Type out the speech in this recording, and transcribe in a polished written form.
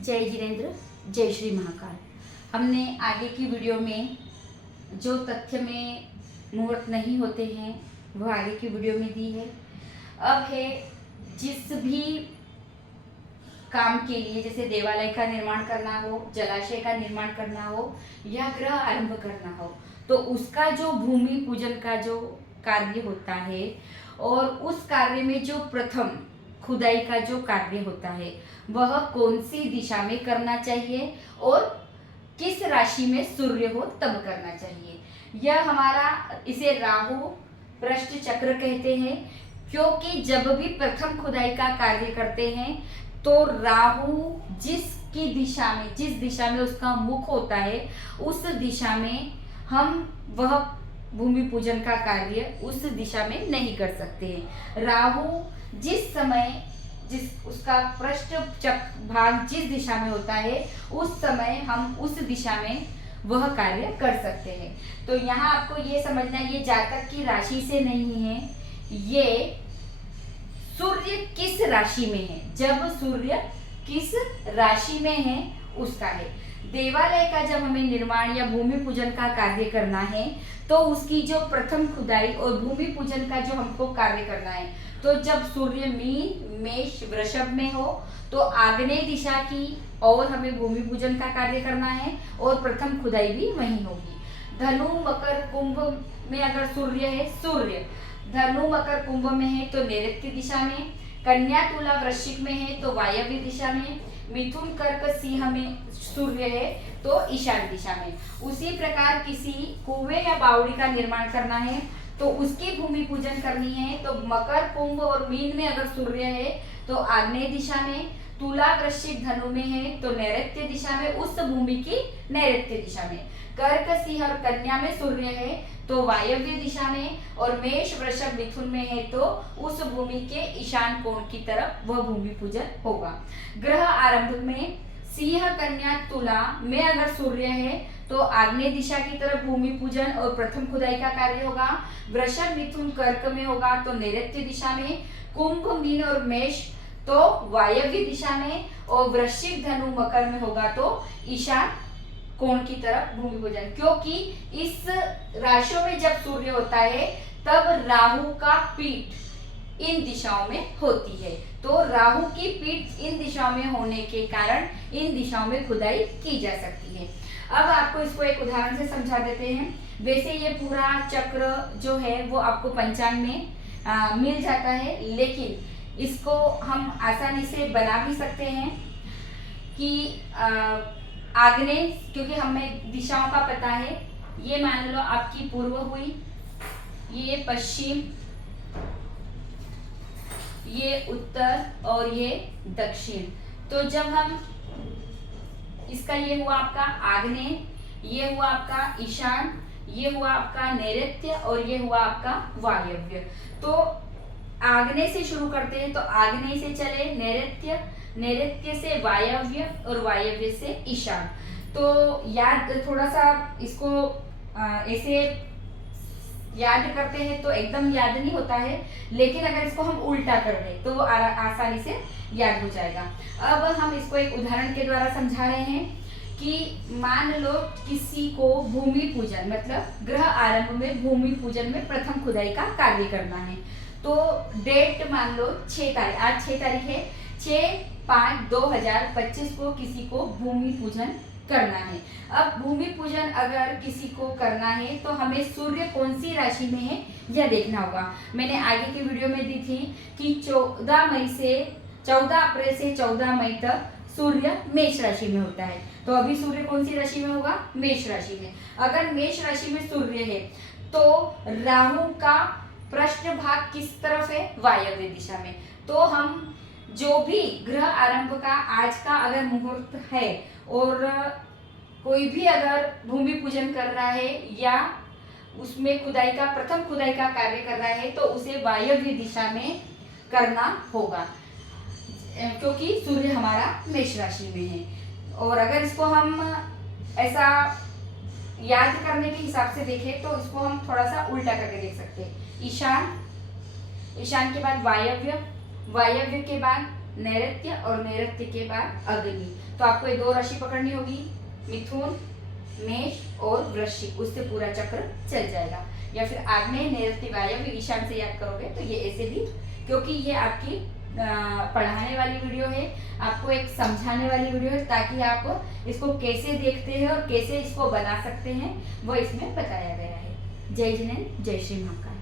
जय जिनेन्द्र, जय श्री महाकाल। हमने आगे की वीडियो में जो तथ्य में मुहूर्त नहीं होते हैं वो आगे की वीडियो में दी है। अब है जिस भी काम के लिए, जैसे देवालय का निर्माण करना हो, जलाशय का निर्माण करना हो या गृह आरंभ करना हो, तो उसका जो भूमि पूजन का जो कार्य होता है और उस कार्य में जो प्रथम खुदाई का जो कार्य होता है वह कौन सी दिशा में करना चाहिए और किस राशि में सूर्य हो तब करना चाहिए। यह हमारा, इसे राहु पृष्ठ चक्र कहते हैं, क्योंकि जब भी प्रथम खुदाई का कार्य करते हैं तो राहु जिसकी दिशा में, जिस दिशा में उसका मुख होता है उस दिशा में हम वह भूमि पूजन का कार्य उस दिशा में नहीं कर सकते हैं। राहु जिस समय, जिस उसका पृष्ठ भाग जिस दिशा में होता है उस समय हम उस दिशा में वह कार्य कर सकते हैं। तो यहाँ आपको ये समझना, ये जातक की राशि से नहीं है, ये सूर्य किस राशि में है, जब सूर्य किस राशि में है उसका है। देवालय का जब हमें निर्माण या भूमि पूजन का कार्य करना है तो उसकी जो प्रथम खुदाई और भूमि पूजन का जो हमको कार्य करना है, तो जब सूर्य मीन, मेष, वृषभ में हो तो आग्नेय दिशा की और हमें भूमि पूजन का कार्य करना है और प्रथम खुदाई भी वहीं होगी। धनु, मकर, कुंभ में अगर सूर्य है, सूर्य धनु, मकर, कुंभ में है तो नैऋत्य दिशा में, कन्या, तुला, वृश्चिक में है तो वायव्य दिशा में, मिथुन, कर्क, सिंह में सूर्य है तो ईशान दिशा में। उसी प्रकार किसी कुएं या बावड़ी का निर्माण करना है तो उसकी भूमि पूजन करनी है तो मकर, कुंभ और मीन में अगर सूर्य है तो आग्नेय दिशा में, तुला, वृश्चिक, धनु में है तो नैऋत्य दिशा में, उस भूमि की नैऋत्य दिशा में। कर्क, सिंह और कन्या में सूर्य है तो वायव्य दिशा में, और मेष, वृषभ, मिथुन में है तो उस भूमि के ईशान कोण की तरफ वह भूमि पूजन होगा। ग्रह आरंभ में सिंह, कन्या, तुला में अगर सूर्य है तो आग्नेय दिशा की तरफ भूमि पूजन और प्रथम खुदाई का कार्य होगा। वृषभ, मिथुन, कर्क में होगा तो नैऋत्य दिशा में, कुंभ, मीन और मेष तो वायव्य दिशा में, और वृश्चिक, धनु, मकर में होगा तो ईशान कोण की तरफ भूमि पूजन। क्योंकि इस राशियों में जब सूर्य होता है तब राहु का पीठ इन दिशाओं में होती है, तो राहु की पीठ इन दिशाओं में होने के कारण इन दिशाओं में खुदाई की जा सकती है। अब आपको इसको एक उदाहरण से समझा देते हैं। वैसे ये पूरा चक्र जो है वो आपको पंचांग में मिल जाता है, लेकिन इसको हम आसानी से बना भी सकते हैं कि आग्नेय, क्योंकि हमें दिशाओं का पता है। ये मान लो आपकी पूर्व हुई, ये पश्चिम, ये उत्तर और ये दक्षिण। तो जब हम इसका, ये हुआ आपका आग्नेय, ये हुआ आपका ईशान, ये हुआ आपका नैऋत्य और ये हुआ आपका वायव्य। तो आग्नेय से शुरू करते हैं तो आग्नेय से चले नैऋत्य, नैऋत्य से वायव्य और वायव्य से ईशान। तो याद, थोड़ा सा इसको ऐसे याद करते हैं तो एकदम याद नहीं होता है, लेकिन अगर इसको हम उल्टा कर दें तो वो आसानी से याद हो जाएगा। अब हम इसको एक उदाहरण के द्वारा समझा रहे हैं कि मान लो किसी को भूमि पूजन, मतलब गृह आरंभ में भूमि पूजन में प्रथम खुदाई का कार्य करना है। तो डेट मान लो 6 तारीख, आज 6 तारीख है, 6/5/2025 को किसी को भूमि पूजन करना है। अब भूमि पूजन अगर किसी को करना है तो हमें सूर्य कौन सी राशि में है यह देखना होगा। मैंने आगे की वीडियो में दी थी कि 14 अप्रैल से 14 मई तक सूर्य मेष राशि में होता है। तो अभी सूर्य कौन सी राशि में होगा? मेष राशि में। अगर मेष राशि में सूर्य है तो राहु का पृष्ठ भाग किस तरफ है? वायव्य दिशा में। तो हम जो भी गृह आरंभ का आज का अगर मुहूर्त है और कोई भी अगर भूमि पूजन कर रहा है या उसमें खुदाई का, प्रथम खुदाई का कार्य कर रहा है तो उसे वायव्य दिशा में करना होगा, क्योंकि सूर्य हमारा मेष राशि में है। और अगर इसको हम ऐसा याद करने के हिसाब से देखें तो इसको हम थोड़ा सा उल्टा करके देख सकते हैं। ईशान, ईशान के बाद वायव्य, वायव्य के बाद नैऋत्य और नैऋत्य के बाद अग्नि। तो आपको ये 2 राशि पकड़नी होगी, मिथुन, मेष और वृश्चिक, उससे पूरा चक्र चल जाएगा। या फिर आग्नेय, नैऋत्य, वायव्य, ईशान से याद करोगे तो ये ऐसे भी, क्योंकि ये आपकी पढ़ाने वाली वीडियो है, आपको एक समझाने वाली वीडियो है, ताकि आप इसको कैसे देखते हैं और कैसे इसको बना सकते हैं वो इसमें बताया गया है। जय जिनेन्द्र, जय श्री महाकाल।